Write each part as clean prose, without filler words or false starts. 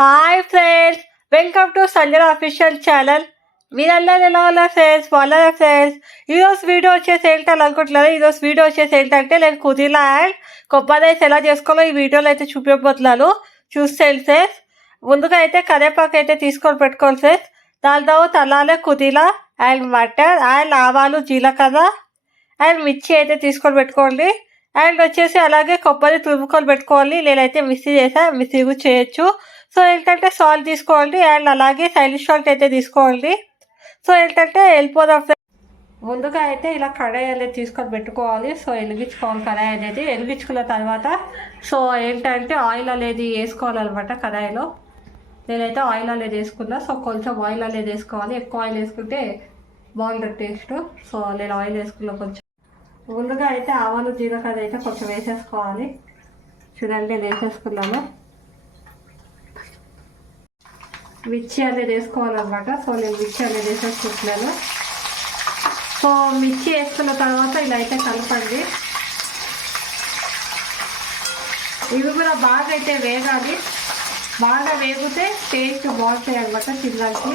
Hi friends, welcome to Sanjana official channel. మీరందరూ ఎలా ఉన్నారు ఫ్రెండ్స్? బాగున్నారా ఫ్రెండ్స్? ఈరోజు వీడియో వచ్చేసి ఏంటని అనుకుంటున్నారు. ఈరోజు వీడియో వచ్చేసి ఏంటంటే నేను కుదిలా అండ్ కొబ్బరి రైస్ ఎలా చేసుకోవాలో ఈ వీడియోలో అయితే చూపించబోతున్నాను. చూసేయండి ఫ్రెండ్స్. ముందుగా అయితే కరివేపాకు అయితే తీసుకొని పెట్టుకోండి ఫ్రెండ్స్. దాని తర్వాత అలానే కుదిలా అండ్ మటర్ అండ్ ఆవాలు, జీలకర్ర అండ్ మిర్చి అయితే తీసుకొని పెట్టుకోండి. అండ్ వచ్చేసి అలాగే కొబ్బరి తురుముకొని పెట్టుకోవాలి. నేనైతే మిక్సీ చేసా, మిక్సీ కూడా చేయొచ్చు. సో ఏంటంటే సాల్ట్ తీసుకోండి అండ్ అలాగే సైలిష్ సాల్ట్ అయితే తీసుకోండి. సో ఏంటంటే వెళ్ళిపోదాం. ముందుగా అయితే ఇలా కడాయి అనేది తీసుకొని పెట్టుకోవాలి. సో వెలిగించుకోవాలి కడాయి అనేది. వెలిగించుకున్న తర్వాత సో ఏంటంటే ఆయిల్ అనేది వేసుకోవాలన్నమాట కడాయిలో. నేనైతే ఆయిల్ అనేది వేసుకున్నా. సో కొంచెం ఆయిల్ అనేది వేసుకోవాలి. ఎక్కువ ఆయిల్ వేసుకుంటే బాగుంటుంది టేస్ట్. సో నేను ఆయిల్ వేసుకున్నా కొంచెం. ముందుగా అయితే ఆవాలు, జీలకర్ర అయితే కొంచెం వేసేసుకోవాలి. చూడండి నేను వేసేసుకున్నాను. మిర్చి అనేది వేసుకోవాలన్నమాట. సో నేను మిర్చి అనేది వేసేసుకుంటున్నాను. సో మిర్చి వేసుకున్న తర్వాత ఇలా అయితే కలపండి. ఇవి కూడా బాగా అయితే వేగాలి. బాగా వేగితే టేస్ట్ బాగుంటాయి అన్నమాట తినడానికి.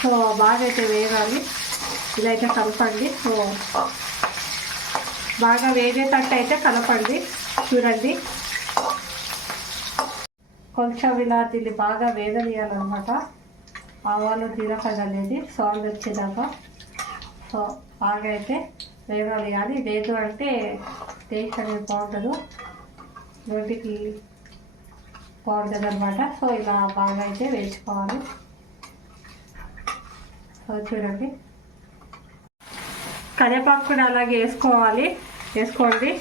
సో బాగా అయితే వేగాలి. ఇలా అయితే కలపండి. సో బాగా వేగేటట్టు అయితే కలపండి. చూడండి కొంచెం ఇలా దీన్ని బాగా వేగనీయాలన్నమాట. ఆవాలు, జీలకర్ర అనేది సాల్ట్ వచ్చేదాకా సో బాగా అయితే వేగనీయాలి. లేదు అంటే టేస్ట్ అనేది బాగుంటుంది, నోటికి బాగుంటుంది అనమాట. సో ఇలా బాగా అయితే వేసుకోవాలి. సో చూడండి కరివేపాకు కూడా అలాగే వేసుకోండి.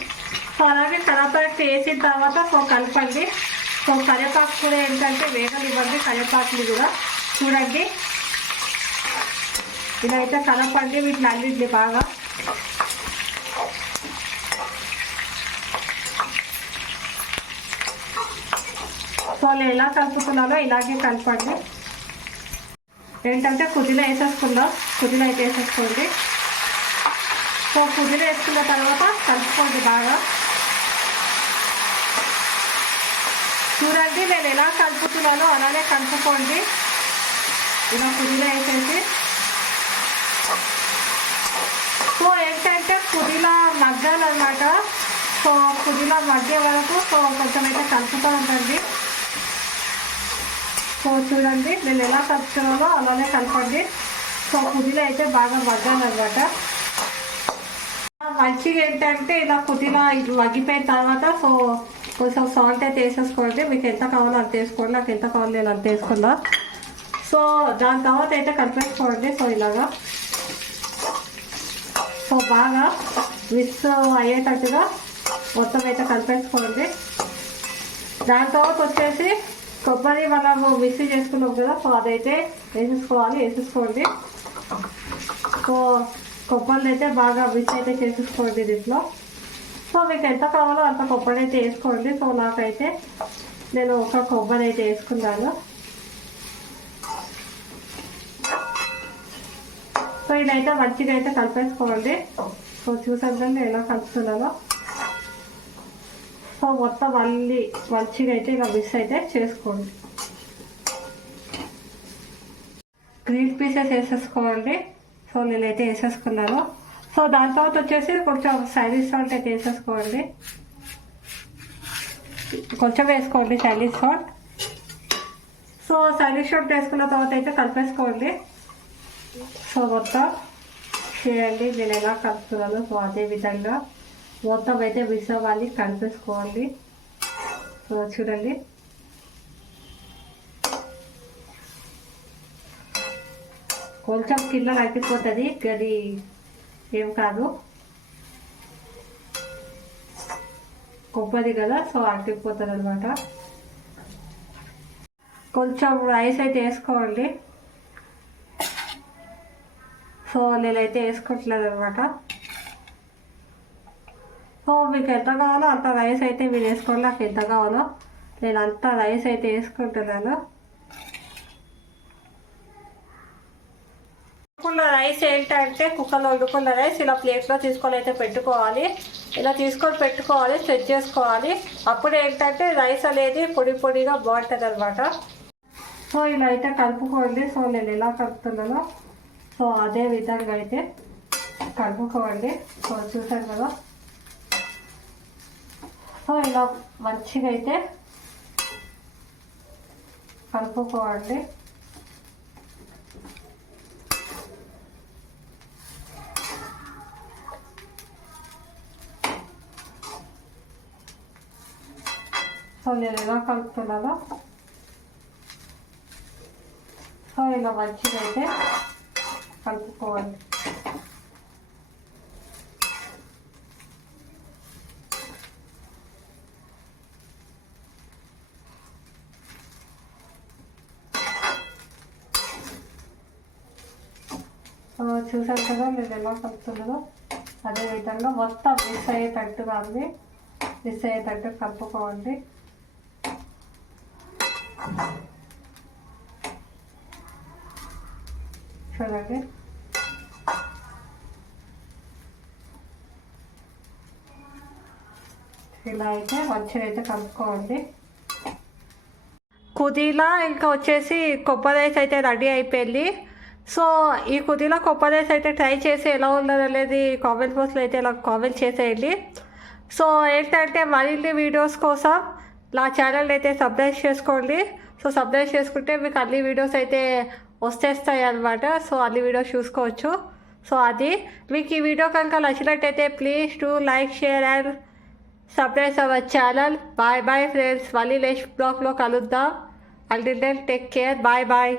సో అలాగే కరివేపాకు వేసిన తర్వాత సో కలపండి. సో కరివేపాకు కూడా ఏంటంటే వేగనివ్వండి. కరివేపాకులు కూడా చూడండి ఇలా అయితే కలపండి. వీటిని అన్నింటినీ బాగా సో నేను ఎలా కలుపుతున్నానో ఇలాగే కలపండి. ఏంటంటే పుదీనా వేసేసుకుందాం. పుదీనా అయితే వేసేసుకోండి. సో పుదీనా వేసుకున్న తర్వాత కలుపుకోండి బాగా. చూడండి నేను ఎలా కలుపుతున్నానో అలానే కలుపుకోండి. ఇలా పుదీనా వేసేసి సో ఏంటంటే పుదీనా మగ్గాలన్నమాట. సో పుదీనా మగ్గే వరకు సో కొంచెం అయితే కలుపుతూ ఉంటుంది. సో చూడండి నేను ఎలా కలుపుతున్నానో అలానే కలపండి. సో పుదీనా అయితే బాగా మగ్గాలన్నమాట. మంచిగా ఏంటంటే ఇలా పుదీనా మగ్గిపోయిన తర్వాత సో కొంచెం సాల్ట్ అయితే వేసేసుకోండి. మీకు ఎంత కావాలో అంత వేసుకోండి. నాకు ఎంత కావాలో నేను అంత వేసుకున్నా. సో దాని తర్వాత అయితే కలిపేసుకోండి. సో ఇలాగా సో బాగా మిక్స్ అయ్యేటట్టుగా మొత్తం అయితే కలిపేసుకోండి. దాని తర్వాత వచ్చేసి కొబ్బరి మనము మిక్సీ చేసుకున్నాం కదా, సో అదైతే వేసేసుకోండి. సో కొబ్బరిని అయితే బాగా మిక్స్ అయితే చేసేసుకోండి దీంట్లో. సో మీకు ఎంత కావాలో అంత కొబ్బరి అయితే వేసుకోండి. సో నాకైతే నేను ఒక కొబ్బరి అయితే వేసుకున్నాను. సో ఇదైతే మంచిగా అయితే కలిపేసుకోండి. సో చూసాను నేను ఎలా కలుపుతున్నానో. సో మొత్తం మళ్ళీ మంచిగా అయితే ఇలా మిక్స్ అయితే చేసుకోండి. గ్రీన్ పీసెస్ వేసేసుకోండి. సో నేనైతే వేసేసుకున్నాను. సో దాని తర్వాత వచ్చేసి కొంచెం సైలిష్ సాల్ట్ అయితే వేసేసుకోండి. కొంచెం వేసుకోండి సైలిష్ సాల్ట్. సో సైలిష్ సాల్ట్ వేసుకున్న తర్వాత అయితే కలిపేసుకోండి. సో మొత్తం చేయండి నేను ఎలా కలుపుతున్నాను. సో అదే విధంగా మొత్తం అయితే మిక్స్ అవ్వాలి, కలిపేసుకోండి. సో చూడండి కొంచెం కింద నలిపిపోతుంది, అది ఏం కాదు, కొబ్బరి కదా సో అట్టిపోతుంది అనమాట. కొంచెం రైస్ అయితే వేసుకోండి. సో నేనైతే వేసుకోవట్లేదు అనమాట. సో మీకు ఎంత కావాలో అంత రైస్ అయితే మీరు వేసుకోవాలి. నాకు ఎంత కావాలో నేను అంత రైస్ అయితే వేసుకుంటున్నాను. వండుకున్న రైస్ ఏంటంటే కుక్కర్లో వండుకున్న రైస్ ఇలా ప్లేట్లో తీసుకొని అయితే పెట్టుకోవాలి. ఇలా తీసుకొని పెట్టుకోవాలి, సెట్ చేసుకోవాలి. అప్పుడు ఏంటంటే రైస్ అనేది పొడి పొడిగా బాగుంటుంది అనమాట. సో ఇలా అయితే కలుపుకోండి. సో నేను ఎలా కలుపుతున్నానో సో అదే విధంగా అయితే కలుపుకోండి. సో చూసారు కదా. సో ఇలా మంచిగా అయితే కలుపుకోండి. సో నేను ఎలా కలుపుతున్నానో సో ఇలా మంచిగా అయితే కలుపుకోండి. చూసారు కదా నేను ఎలా కలుపుతున్నానో అదే విధంగా మొత్తం మిక్స్ అయ్యేటట్టుగా ఉంది. మిక్స్ అయ్యేటట్టు కలుపుకోండి. చూడండి. ఇలా అయితే మంచిగా అయితే కలుపుకోండి. కుదీలా ఇంకా వచ్చేసి కొబ్బరి రైస్ అయితే రెడీ అయిపోయింది. సో ఈ కుదీలా కొబ్బరి రైస్ అయితే ట్రై చేసి ఎలా ఉన్నదనేది కామెంట్ బాక్స్లో అయితే ఇలా కామెంట్ చేసేయండి. సో ఏంటంటే మరిన్ని వీడియోస్ కోసం నా ఛానల్ అయితే సబ్స్క్రైబ్ చేసుకోండి. సో సబ్స్క్రైబ్ చేసుకుంటే మీకు అన్ని వీడియోస్ అయితే వచ్చేస్తాయి అన్నమాట. సో అన్ని వీడియోస్ చూసుకోవచ్చు. సో అది మీకు ఈ వీడియో కనుక నచ్చినట్టయితే please to like, share and subscribe our channel. Bye bye friends. మళ్ళీ నెక్స్ట్ బ్లాగ్లో కలుద్దాం. Until then take care. Bye bye.